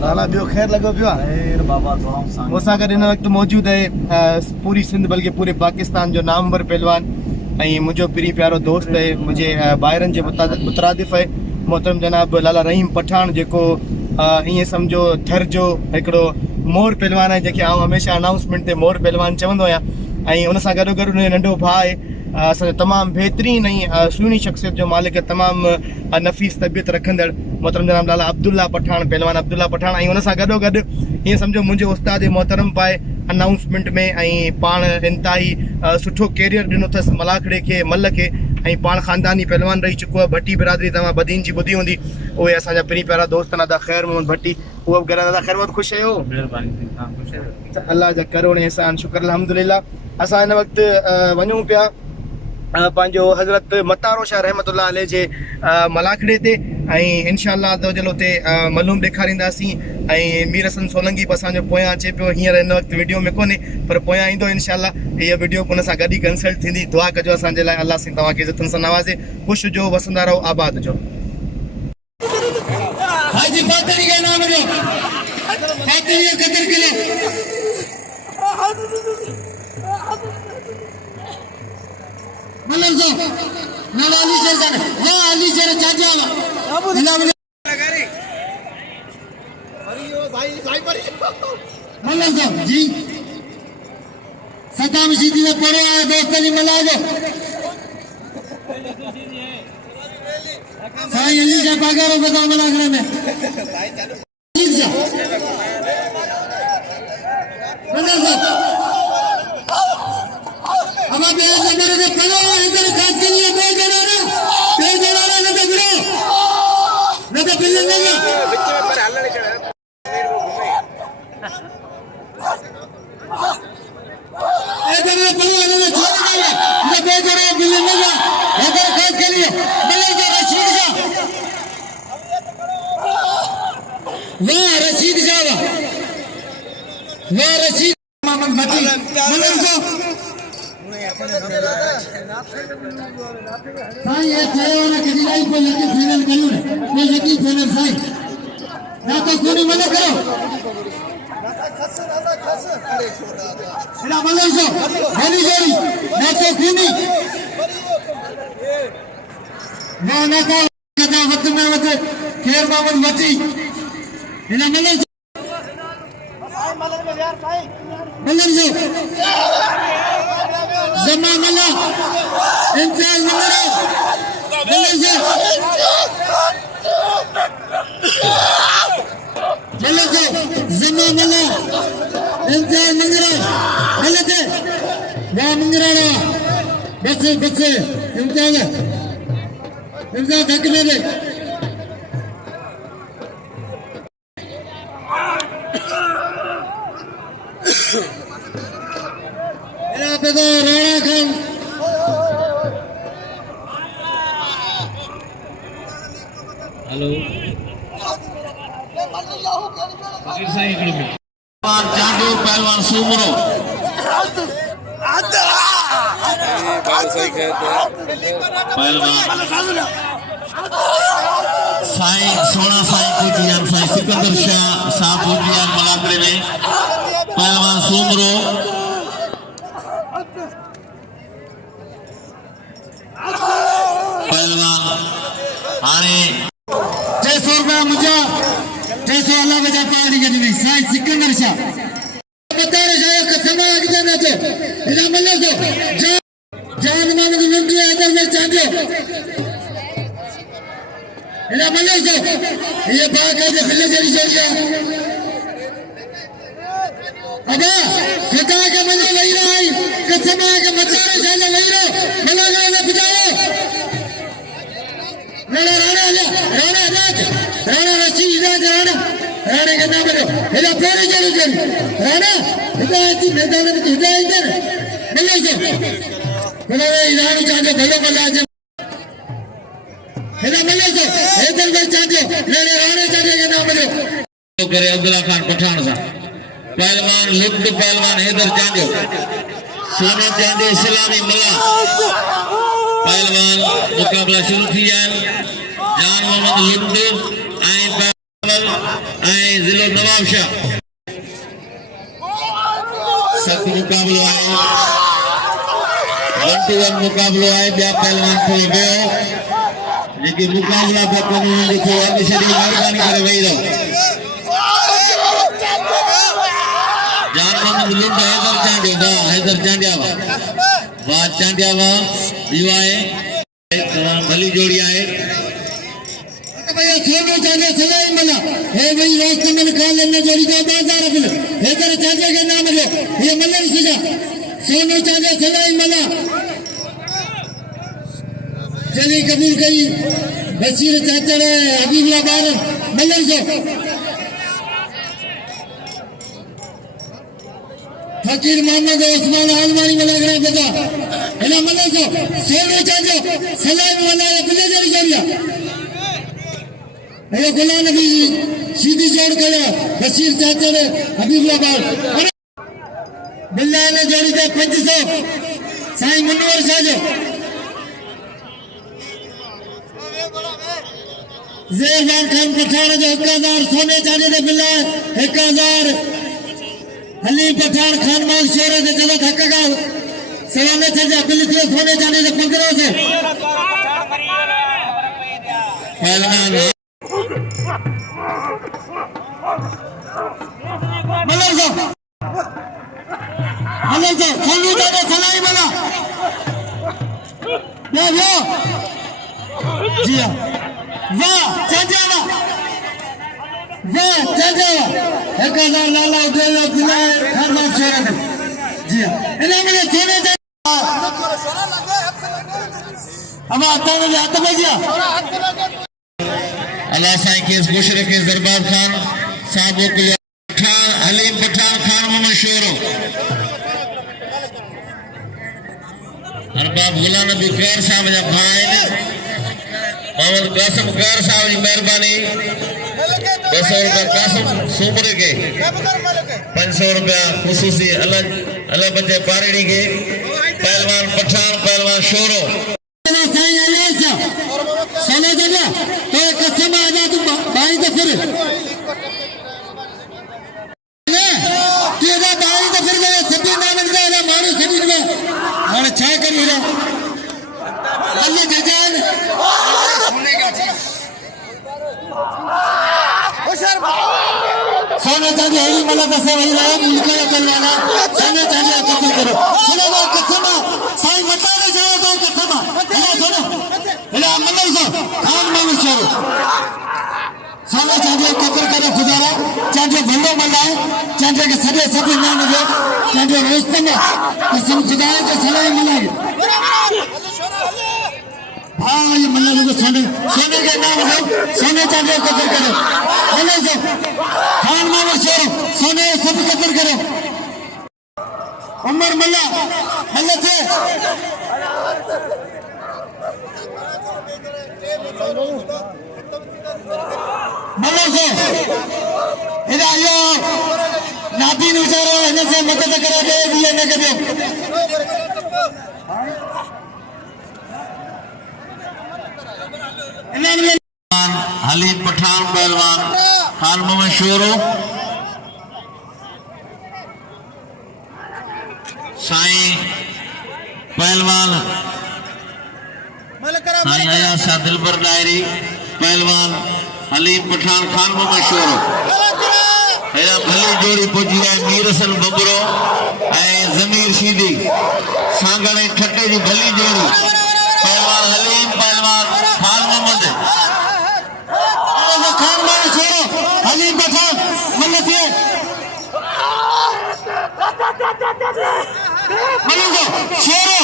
लाला बियो खैर लगो बियो खैर बाबा दुआऊं सां मुसा गॾु हिन वक़्तु मौजूद है पूरी सिंध बल्कि पूरे पाकिस्तान जो नामवर पहलवान ऐं मुझो पिरी प्यारो दोस्त है मुझे ॿाहिरनि जे मुतरादिफ़ है मोहतरम जनाब लाला रहीम पठान जेको ईअं सम्झो थर जो हिकिड़ो मोर पहलवान है जंहिंखे आउं हमेशह अनाउंसमेंट ते मोर पहलवान चवंदो आहियां ऐं उन सां गॾो गॾु उन जो नंढो भाउ आहे असांजो तमामु बहितरीन ऐं सुहिणी शख़्सियत जो मालिक तमामु नफ़ीस तबियत रखंदड़ मोहतरम जनाब लाला अब्दुल्ला पठान पहलवान अब्दुल्ला पठान ऐं उन सां गॾो गॾु ईअं सम्झो मुंहिंजो उस्ताद मोहतरम पाए अनाउंसमेंट में ऐं पाण इंतिहाई सुठो कैरियर ॾिनो अथसि मलाखड़े खे मल खे ऐं पाण ख़ानदानी पहलवान रही चुको आहे भट्टी बिरादरी तव्हां बदीन जी ॿुधी हूंदी उहे असांजा पिरी प्यारा दोस्त नादा ख़ैर मोहम्मद भट्टी उहो बि घर नादा ख़ैर मोहम्मद ख़ुशि आहियो अल्लाह जा करोड़ एहसान शुक्र अल्हम्दुलिल्लाह असां हिन वक़्तु वञूं पिया पंहिंजो हज़रत मतारो शाह रहमतुल्लाह अलैह जे मलाखड़े ते ऐं इंशाअल्लाह अज़्ज़ वजल उते मलूम ॾेखारींदासीं ऐं मीर हसन सोलंकी बि असांजो पोयां अचे पियो हींअर हिन वक़्तु वीडियो में कोन्हे पर पोयां ईंदो इंशाअल्लाह हीअ वीडियो उन सां गॾु ई कंसल्ट थींदी दुआ कजो असांजे लाइ अल्लाह साईं तव्हांखे इज़तनि सां नवाज़े ख़ुशि हुजो वसंदा रहो आबाद हुजो हाजी फातरी के नाम जो फातरी के कदर के लिए मतलब सो नवाली शहर वो अली शहर चाचा मतलब सो जी सताम सीधी में पड़े आए दोस्त ने मिला दो साईं अली जा पगारो बताओ मलाखड़े में मतलब सो अब आप ऐसे मेरे से खड़ो इधर खास के लिए दे जरा ना तो गिरो न तो पिल्ले नहीं बीच में पर हल्ला नहीं चढ़ा इधर में पड़ो इधर छोड़ दे न दे जरा पिल्ले नहीं इधर खास के लिए मिले जा रशीद शाह वाह रशीद मोहम्मद भट्टी मतलब सो साईं ये थे और किसी को लेके फाइनल करूं कोई लेके फाइनल साईं ना तो कोई मना करो ना मतलब सो बड़ी जोड़ी ना तो कोई ना का कदा वक्त में वक्त खेर मोहम्मद भट्टी इना मतलब मतलब सो जमा मला इंतजार मंगरा जल्दी से जमा मला इंतजार मंगरा गलत वाह मंगरा बस बस इंतजार धकने दे राणा खान हेलो जादू पहलवान सूमरो पहलवान साईं सोना साईं पूजियान साईं सिकंदर शाह पूजियान मलाखड़े में पहलवान सूमरो पहलवान आने 600 रुपया मुझे 600 अल्लाह बजा पानी के नहीं साईं सिकंदर शाह बता रहे शाह कसम आगे जाना तो इधर मल्ले तो जान मान की नंदी इधर में चांदो इधर मल्ले तो ये बात कैसे फिल्ले जरी जोड़िया अबा खता के मल्ले नहीं रहा कसम आगे बता रहे शाह नहीं रहा मल्ला ने बजाओ राणा राणा राणा राणा रशीद राणा राणा के नाम लो इधर पेरे चलो चल राणा इधर मैदान में इधर मिले से बोले इधर चाहे भलो भला आज इधर मिले से इधर में चाहे राणा चाहे के नाम लो करे अब्दुल्ला खान पठान सा पहलवान लुब्ध पहलवान हैदर चांदो सोने चांदो इस्लामी मल्ला पहलवान मुकाबला शुरू थी जान मोहम्मद लुब्ध आई जिलो नवाबशाह सख्त मुकाबलो आहे 1-1 मुकाबलो आहे ॿिया पहलवान थोरो वियो जेके मुकाबला पिया कनि उन्हनि खे थोरो अॻु छॾी महिरबानी करे वेही रहो जान मोहम्मद लुंड हैदर चांडिया वाह चांडिया वाह इहो आहे तमामु भली जोड़ी आहे भैया सोनू चांडिया सलाई मला हे भाई रोस्तमन खान ने जोड़ी का बाजार बिल हैदर चांडिया के नाम लो ये मल्लर सुजा सोनू चांडिया सलाई मला जल्दी कबूल करी बशीर चाचड़ हबीबुल्लाह बार मल्लर से फकीर मोहम्मद उस्मान आलमानी मलागरा जगह इना मल्लर से सोनू चांडिया सलाई मला बिल जरी जोड़िया अयो गुलाम नबी सीधी जोड़ कर बशीर चाचड़ हबीबुल्लाह बार बिल्ला ने जोड़ी दे 500 साईं मनोहर शाह जो ज़ेरवान खान पठान जो 1000 सोने चांदी दे बिल्ला 1000 हलीम पठान खान मान शेर दे चलो धक्का का सवाने चढ़ा बिल्ली के सोने चांदी दे 1500 पहलवान मलर सोनू चांडिया सलाई मला जी हाँ वाह चांडिया वाह 1000 लाला उदय दिलाए खानदान शेर जी हाँ इन्हें मैंने सोने अब आता है हाथ में जिया अल्लाह साईं के मुशरक के दरबार खान साहब को पठान हलीम पठान खान मोहम्मद शोरो अरबाब गुलाम नबी कार साहब जा भाई ने मोहम्मद कासिम कार साहब जी मेहरबानी 200 रुपया कासिम सूबरे के 500 रुपया खुसूसी अल्लाह बच्चे पारड़ी के पहलवान पठान पहलवान शोरो सोने जगह तो कसम आ जा तुम भाई तो फिर तेरा भाई तो फिर सभी ना मिल जाएगा मारो सभी में और छा करी रे अल्लाह जजान सोने चांदी हरी मला कसे वही रहा मिलके चलना सोने चांदी कबूल करो सुनो वो कसम साईं बता रहे जाओ तो कसम हेलो सुनो हेलो मल्लर सो खान मानो छोरो सोने चांदी कबूल करो खुदारा चांदी भलो मल्ला चांदी के सभी नाम दे चांदी रोस्तम कसम खुदा के सलाई मल्ला हाँ ये मल्ला लोग सोने के नाम दो सोने चांदी कबूल करो हेलो सो खान मानो छोरो सोने सब कबूल करो उमर मल्ला मल्ला थे मल्ला से इधर यो नाती नुचारो इन्हें से मदद करो दे दिए न करियो हलीम पठान पहलवान खान मोहम्मद शोरो साईं पहलवान साईं आया शाह दिलबर डायरी पहलवान हलीम पठान खान मोहम्मद शोरो हेरा भली जोड़ी पहुंची है मीर हसन बबरो जमीर सीधी सांगणे ठट्टे जी भली जोड़ी पहलवान हलीम पहलवान खान मोहम्मद खान मोहम्मद शोरो हलीम पठान मल्लत है शेरो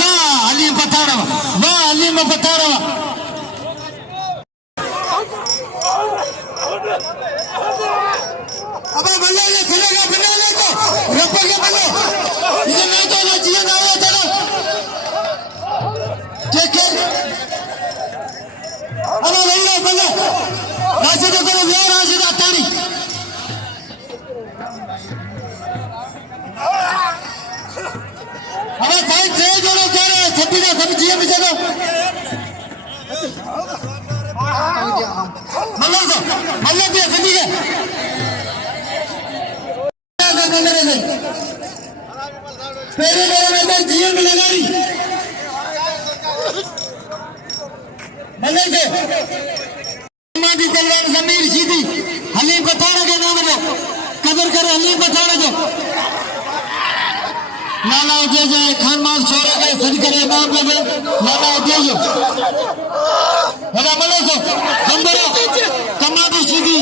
वाह हलीम पठान वाह हलीम पठान अब बल्ला ये चलेगा बना ले तो रब्बा के बल्ला इधर नहीं तो ना जिया ना आया चलो ठीक है अब बल्ला बल्ला राशिद करो ये राशिद तारी अब साइड से जोड़ो करे सभी का सब जिया भी चलो मल्ले दिया सजी के तेरे मेरे में जीवन लगाई मल्ले से मादी तलवार जमीर सीधी हलीम को तोड़ के नाम लो कदर करे हलीम को तोड़ दो लाला उद्देज खान मास छोरा के सज करे नाम लगे लाला उद्देज बड़ा मले से बंदरा कमादी सीधी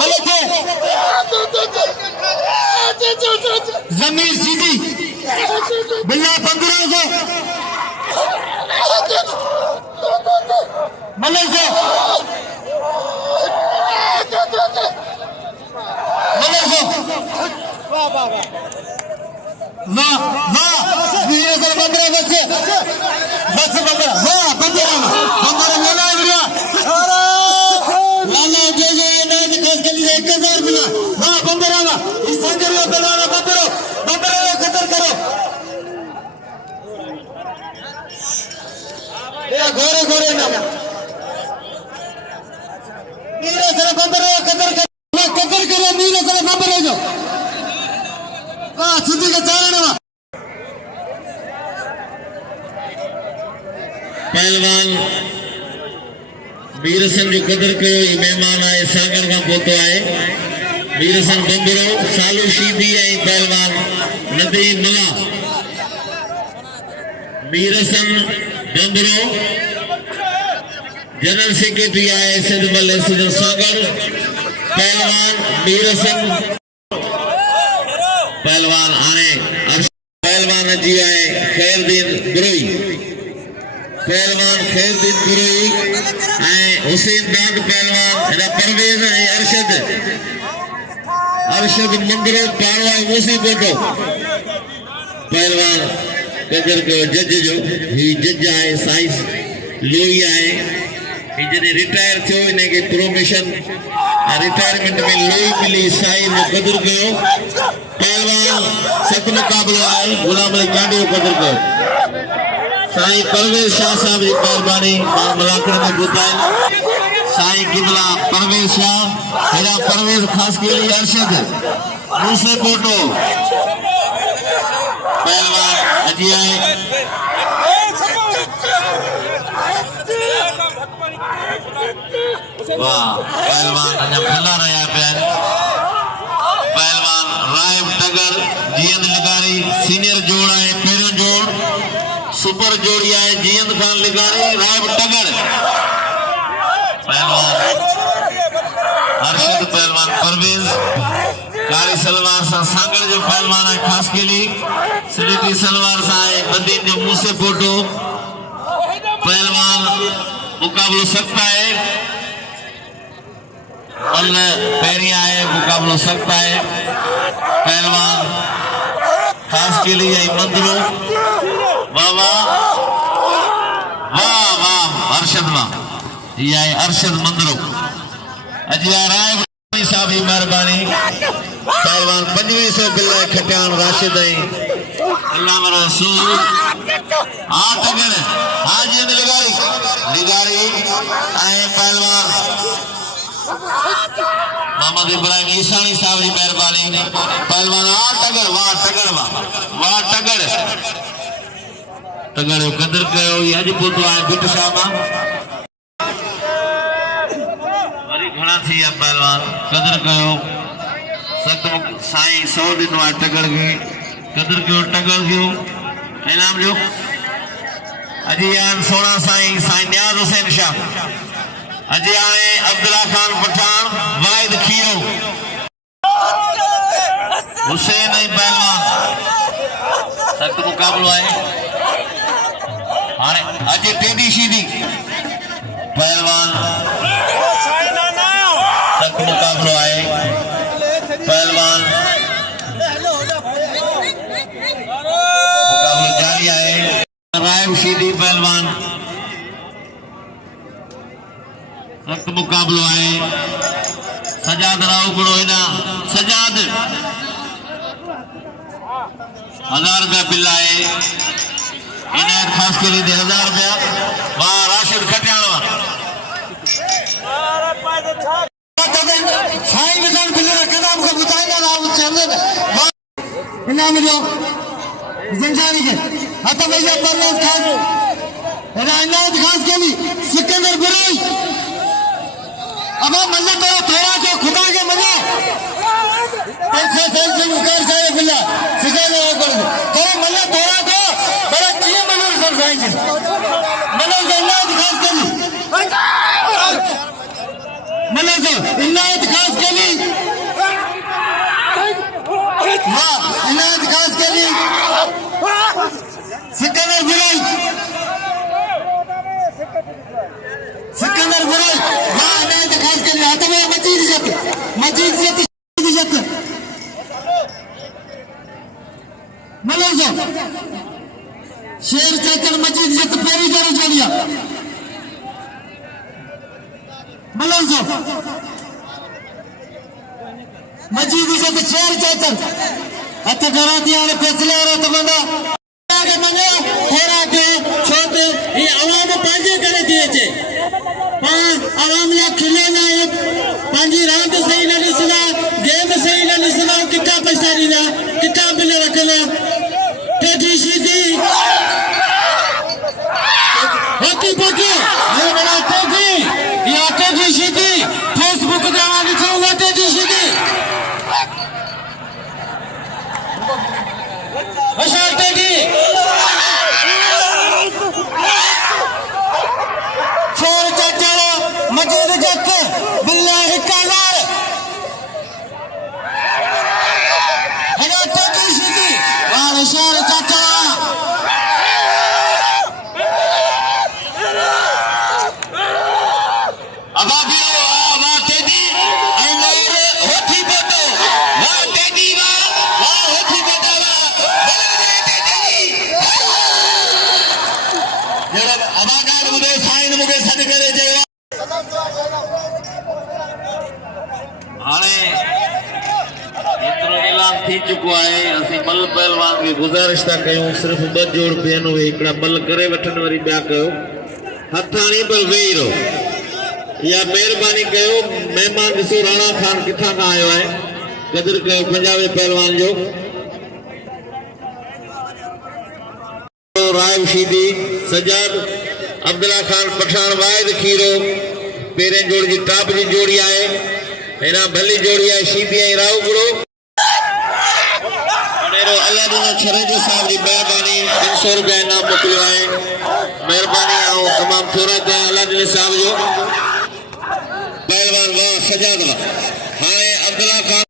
मले थे जमीर सीधी बिल्ला 1500 मले से वाह वाह वाह वीर सर 15 बस 15 वाह 15 लाला इब्रा लाला जो मैच खास के लिए 1000 रुपया वाह 15 वाह इस संगर में बनाना 15 खतर करो ये गोरे गोरे ना वीर सर 15 कदर करो वीर सर 15 जो वाह सीधी के चारण वाह पहलवान वीरसन जो कदर कयो मेहमान आए सागर का पोतो आए वीरसन बंदरो सालू शीदी आई पहलवान नदीम मला वीरसन बंदरो जनरल सेक्रेटरी आए सिंध मल्ले सिंध सागर पहलवान वीरसन पहलवान आने पहलवान जी आए खैरदीन गुरोई पहलवान खैरदीन गुरोई आए हुसैन दाद पहलवान परवेज है अरशद मंदरो पारवा मूसी कोटो पहलवान कदर को जज जो ही जज आए साइज लोई आए जॾहिं रिटायर थियो इन्हें के प्रोमोशन रिटायरमेंट में लोई मिली साई ने कदर कयो पहलवान सत मुकाबलो आए गुलाम अली कांडी को कदर कयो साई परवेज शाह साहब की मेहरबानी मलाकड़ में बुधाए साई किबला परवेज शाह हेरा परवेज खास के लिए अरशद मूसे कोटो पहलवान अजी आए वाह पहलवान अञा भला रहा पहलवान रायब टगर जींद लिगारी सीनियर जोड़ आए पहिरियों जोड़ सुपर जोड़ी आए जींद खान लिगारी रायब टगर पहलवान अरशद पहलवान परवेज कारी सलवार सा सांगड़ जो पहलवान है खास के लिए सिलेटी सलवार सा है बदीन जो मुंह से फोटो पहलवान मुकाबलो सकता है पैरिया है मुकाबलो सकता है पहलवान खास के लिए मंदरो वाह वाह वाह वाह अरशद वाह ये है अरशद मंदरो अजिया राय साहब की मेहरबानी पहलवान 2500 बिल्ला खटियान राशिद अल्लाह रसूल आठ अगर हाजी लिगारी आए पहलवान मोहम्मद इब्राहिम ईसानी साहब की मेहरबानी पहलवान टगर वाह टगर कदर कयो ये अज पोतो आए बिट शाह वरी घणा थी विया पहलवान कदर कयो सत साईं 100 दिन आहे टगर के कदर कयो टगर कयो इनाम जो अजी यान 16 साईं न्याज हुसैन शाह अजी आए अब्दुल्ला खान पठान वाहिद खीरो हुसैन पहलवान सख्त मुकाबलो है हाणे अज टेडी शीदी पहलवान सख्त मुकाबलो है पहलवान मुकाबलो जारी है रायब शीदी पहलवान सख्त मुकाबलो है सजाद राव गुड़ो इना सजाद 1000 रुपया बिल्ला है इनायत खास के लिए 1000 रुपया वाह राशिद खटियाल इनाम जो जंजानी के हता भैया परवेज खान इनायत खास के लिए सिकंदर बुराई अब मल्ला तो थोड़ा के खुदा के मजा ऐसे से मुकर जाए बिल्ला सिजाने कर तो मल्ला थोड़ा को बड़ा किए मनोर सर जाएंगे मनोर इनायत खास के लिए मनोर इनायत खास के लिए हाँ इनायत खास के लिए सिकंदर बुराई सिकंदर बुराई हाँ इनायत खास के लिए आता है मजीद जत मलंजो शेर चाचर मजीद जत पेरी जोड़ी जोड़िया मलंजो मजीद जत शेर चाचर हथ डरा दिया ने फैसले और तो बंदा आगे मने थोड़ा के छोटे ये आवाम पांजे करे दिए छे आवाम ला खिलौना पांजी रात सही न लिसना गेम सही न लिसना कितना पैसा दीना कितना बिल रखना तेजी सीधी होती पकी ये बड़ा तेजी ये तेजी सीधी फेसबुक पे आवा लिखूंगा तेजी सीधी बशार तेजी छोर चाचा मजीद जत बिल्लाह कालार हरा तेजी सीधी और शेर चाचा थी चुको है असी मल पहलवान के गुजारिश था कयूं सिर्फ 2 जोड़ पियन वे एकड़ा मल करे वठन वरी ब्या कयो हथाणी पर वेई रो या मेहरबानी कयो मेहमान दिसो राणा खान किथा का आयो है कदर कयो पंजाबी पहलवान जो राय सीधी सजाद अब्दुल्ला खान पठान वाहिद खीरो पेरे जोड़ जी टाप जी जोड़ी आए हेना भली जोड़ी है सीधी आई राव गुड़ो अल्लाह छरेजो साहब की मेहरबानी 300 रुपया इनाम मोकिलियो आहे मेहरबानी ऐं तमामु थोरा था अल्लाह साहब जो पहलवान वाह सजाद वाह हाणे अब्दुल्ला खान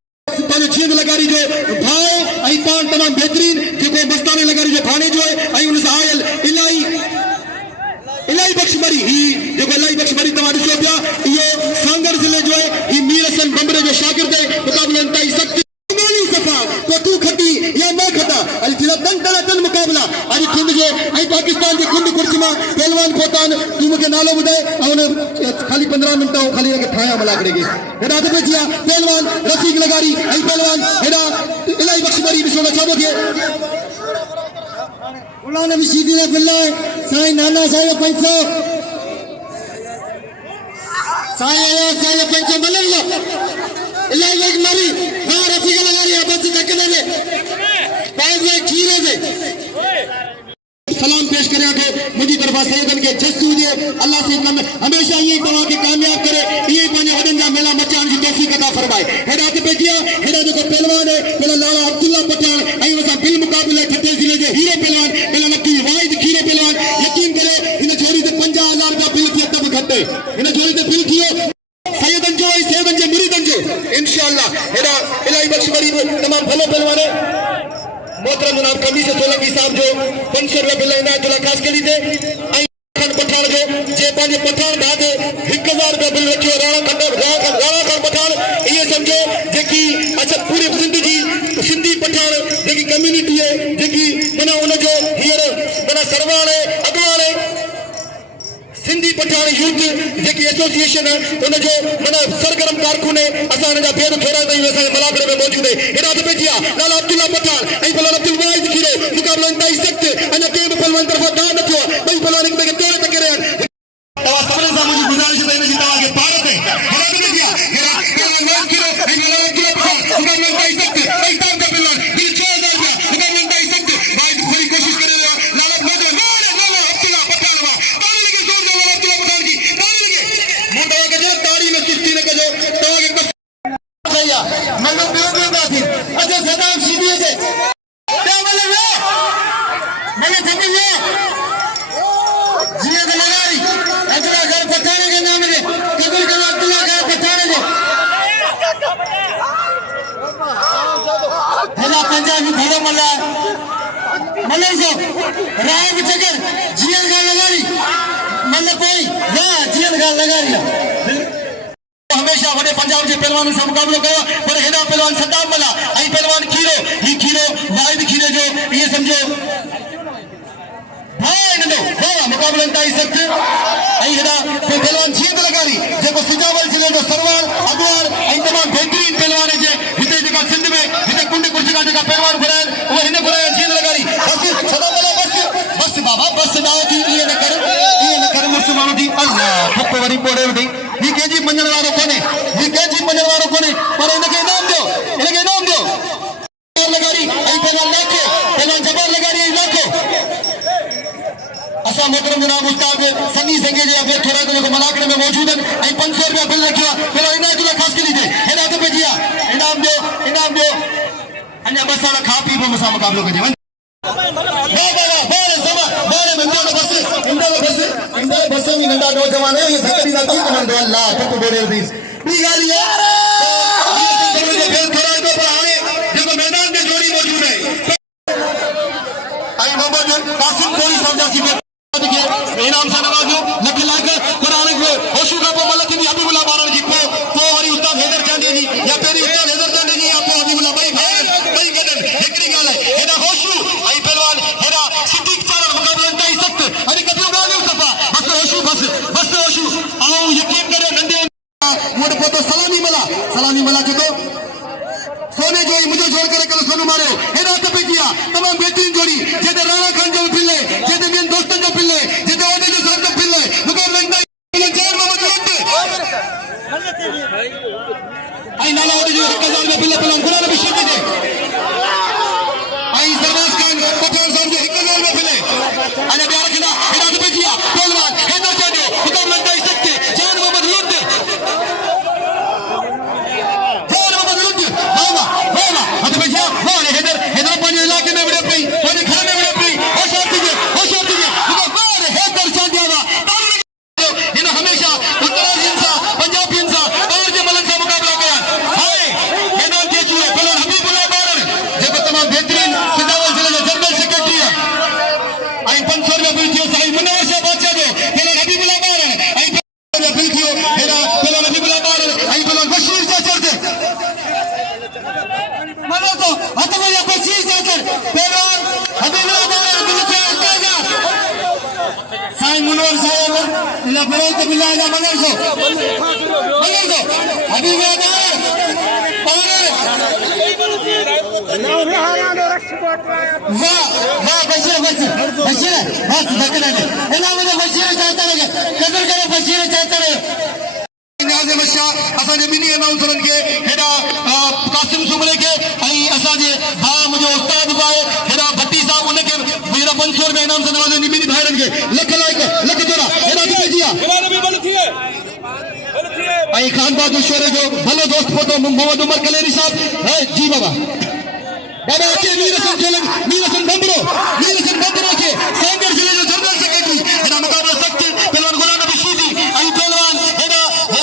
पंहिंजो छींद लगारी जो भाव ऐं पाण तमामु बहितरीन जेको मस्ताने लगारी जो भाणे जो आहे ऐं उन सां आयल इलाही बख्शमरी ही जेको इलाही बख्शमरी तव्हां ॾिसो पिया इहो सांगर ज़िले जो आहे ही मीर हसन बंबरे जो शागिर्द आहे मुक़ाबले अंताई सख्त तो तू खटी या मैं खटा अल थिला तन मुकाबला आज थिंद जे आई पाकिस्तान के कुंड कुर्च में पहलवान पोतान तू मुके नालो बुधाए और खाली 15 मिनट खाली के ठाया मला करेगी हेडा तो बेचिया पहलवान रफीक लगारी आई पहलवान हेडा इलाही बख्शमरी बिसोना छाबो के उलाने भी सीधी ने बिल्ला साईं नाना साईं 500 साईं 500 मिल लो इलाही बख्शमरी हां रफीक लगारी बस तकने दे पांच में खीरे दे सलाम पेश करे के मुझी तरफा सैयदन के जस्सू जे अल्लाह से कम हमेशा ये तवा के कामयाब करे ये पाने वडन जा मेला मचान की तौफीक अता फरमाए हेडा ते बेजिया हेडा जो पहलवान है पहला लाला अब्दुल्ला पठान आई वसा बिल मुकाबले ठट्टे जिले के हीरे पहलवान पहला लकी वाहिद खीरे पहलवान यकीन करे इन जोड़ी ते 50000 का बिल के तब घटे इन जोड़ी ते बिल कियो सैयदन जे मुरीदन जो इंशाअल्लाह हेडा इलाही बख्शमरी तमाम भलो पहलवान है मोहतरम जनाब कमी से सोलंकी साहब जो 500 रुपया बिल इनायतुल्लाह खास के लिए खान पठान जो जे पांच पठान बाद 1000 रुपया बिल रखियो राणा खान पठान ये समझो जेकी अच्छा पूरे सिंधी पठान जेकी कम्युनिटी है जेकी मना उन जो हीयर मना सरवाण है अगवाण है सिंधी पठान यूथ जेकी एसोसिएशन है उन जो मना सरगर्म कारकुन है असा जा भेद थोड़ा नहीं असा मलाकड़े में मौजूद है हेडा तो बेचिया लाला अब्दुल्ला पठान ऐ पहलवान अब्दुल वाहिद खीरो मुकाबला इंतहाई सख्त अने के पहलवान तरफा दा न थियो बई पहलवान एक के तोड़े तक रहे तवा सबने सा मुझे गुजारिश है इन जी तवा के भारत है हेडा तो बेचिया हेडा पहलवान खीरो ऐ पहलवान खीरो मुकाबला इंतहाई सख्त ऐ ताम का पहलवान दिल 6000 रुपया पंजाबी घोड़ो मल्ला मल्लेसो राव चकर जियन गाल लगारी मल्ले कोई वाह जियन गाल लगारी हमेशा वडे पंजाब के पहलवान से मुकाबलो कयो पर हेदा पहलवान सद्दाम मल्ला आई पहलवान खीरो वाहिद खीरे जो ये समझो भाई नंदो बाबा मुकाबला ताई सख्त आई हेदा कोई पहलवान जीत लगारी जेको सिजावल जिले जो सरवार अगवार आई तमाम बेहतरीन पहलवान है जे हिते जका सिंध में हिते कुंड कुर्च का जका पहलवान घुरायन वो हिने घुरायन जीत लगारी बस सदा वाला बस बाबा बस दाओ थी ये न कर मुसलमानो दी अल्लाह ठप्प वरी पोड़े वठी ये केजी मंजन वारो कोने पर इनके इनाम दो लगारी आई पहलवान जबर लगारी लाखो असा मोहतरम जनाब उस्ताद सनी संगे जे अबे थोड़ा को मलाकड़े में मौजूद है आई 500 रुपया बिल रखियो pero इनाम खास के लिए हेदा तो भेजिया इनाम दो अन्या बस वाला खा पी मसा मुकाबलो करे बस में घंटा नौजवान है ये सकरी ना की कमान दो अल्लाह तो बोले दीस बी गाली है थोड़ा तो पर आने देखो मैदान में जोड़ी मौजूद है आई मोहम्मद कासिम कोरी समझासी इनाम से नवाजो लख लाख कुरान को होशु का को मलक भी हबीबुल्लाह बारन जी को हरी उस्ताद हैदर चांदे जी या पेरी उस्ताद हैदर चांदे जी आपको हबीबुल्लाह भाई गदन एकरी गाल है एदा होशु आई पहलवान हेरा सिद्दीक चारण मुकाबला ताई सख्त अरे कपियो गाले सफा बस होशु आओ यकीन करो नंदे मोड़ को तो सलामी मला जो सोने जो मुझे जोड़ कर कल सोनू मारो हेरा तपे किया तमाम बेहतरीन जोड़ी जेदे राणा खान जो पिल्ले जेदे मेन दोस्तन जो पिल्ले जेदे ओडे जो साहब जो पिल्ले मुकाबला जान मोहम्मद आई नाला ओडे जो 1000 में पिल्ले पहलवान गुलाम नबी शिरदी दे आई सरवास खान पठान साहब जो 1000 में पिल्ले अने प्यार किना हेरा तपे किया पहलवान हैदर चांदे मुकाबला ताई सकते जान मोहम्मद लुट हैदर पानी इलाके में बड़े पई पानी घर में बड़े पई होशियार कीजिए बार हैदर चांदियावा इन हमेशा उत्तराखंड इंसा पंजाब इंसा और जे मलन से मुकाबला किया हाय हैदर के चुए पहले हबीबुल्लाह बारन जब तमाम बेहतरीन सिदावल जिले के जनरल सेक्रेटरी आई 500 रुपया बिल थियो सही मुनव्वर से बादशाह जो पहले हबीबुल्लाह बारन आई बिल थियो हेरा पहले हबीबुल्लाह बारन आई पहले बशीर चाचर दे मानो तो हतवा या बशीर चाचर पहलवान हबीबुल्लाह बारन बिल को आजा साईं मुनव्वर साहब इला बरोत बिल्लाह जा मनरसो हबीबुल्लाह वाह बशीर बस धक्का दे इला मुझे बशीर चाहता है कदर करे बशीर चाहता है नियाज़ मशा असांजे मिनी अनाउंसरन के हेडा कासिम सुमरे के आई असांजे भा मुझे उस्ताद बाए हेडा भट्टी साहब उनके मेरा 500 रुपया इनाम से नवाजे मिनी भाईरन के लख जोड़ा हेडा की भेजिया आई खान बहादुर शोरे जो भलो दोस्त फोटो मोहम्मद उमर कलेरी साहब है जी बाबा अच्छे मीरसन बंदरो के सांगर जिले जो जनरल सेक्रेटरी हेडा मुकाबला सख्त पहलवान गुलाम नबी शिरदी आई पहलवान हेडा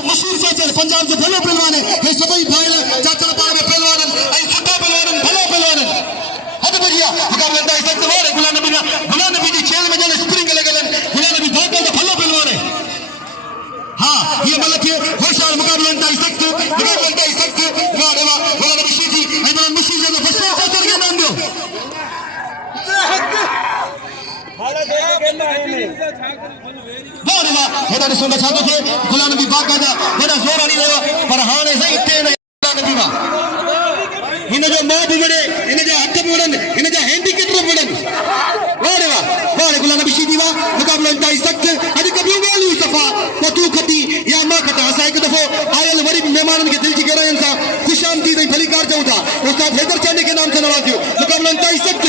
मशहूर चाचर पंजाब जो भलो पहलवान है ये सभी भाई चाचर पार में पहलवान आई सुद्धा पहलवान भलो पहलवान हद बजिया मुकाबला ताई सख्त वाले गुलाम नबी जी खेल में जाने स्प्रिंग लगलन गुलाम नबी धोखा का भलो पहलवान है हां ये मतलब है होशियार मुकाबला ताई सख्त वाह गुलाम नबी शिरदी आई बन मुशीर जो फसे चाचर के नाम दो वाह हेदा ने सोना छातो थे गुलाम नबी बाकायदा बड़ा जोर आनी रहा पर हाने सही इते गुलाम नबी वा इन जो मां भी बड़े इन जो हथ भी बड़न इन जो हैंडीकैप भी बड़न वाह गुलाम नबी शिरदी वा मुकाबला ताई सख्त अज कभी गाली सफा पतू खती या मां खता असा एक दफो आयल वरी मेहमानन के दिल की गहराई सा खुशामदीद भली कार चऊं था उस्ताद हैदर चांदे के नाम से नवाजियो मुकाबला ताई सख्त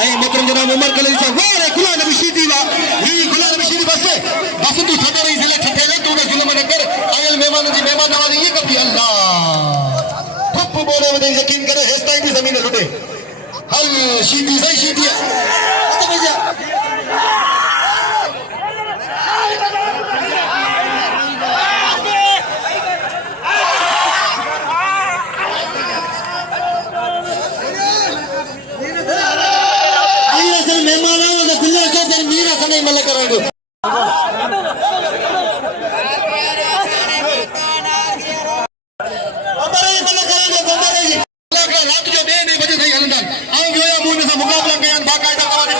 आई मोहतरम जनाब उमर कलेरी साहब वाह गुलाम नबी शिरदी वा ही गुलाम नबी शिरदी बस तू सदर ही जिले ठठेले तू ने जुल्म न कर आयल मेहमान जी मेहमान नवाजी ये कभी अल्लाह ठप बोले वदे यकीन करे हेस्ताई भी जमीन लुटे हल शिरदी सही शिरदी तो भैया रात जो 2 बजे ताईं हलंदा ऐं ॿियो मुंहिंजे सां मुक़ाबला कया आहिनि बाक़ाइदा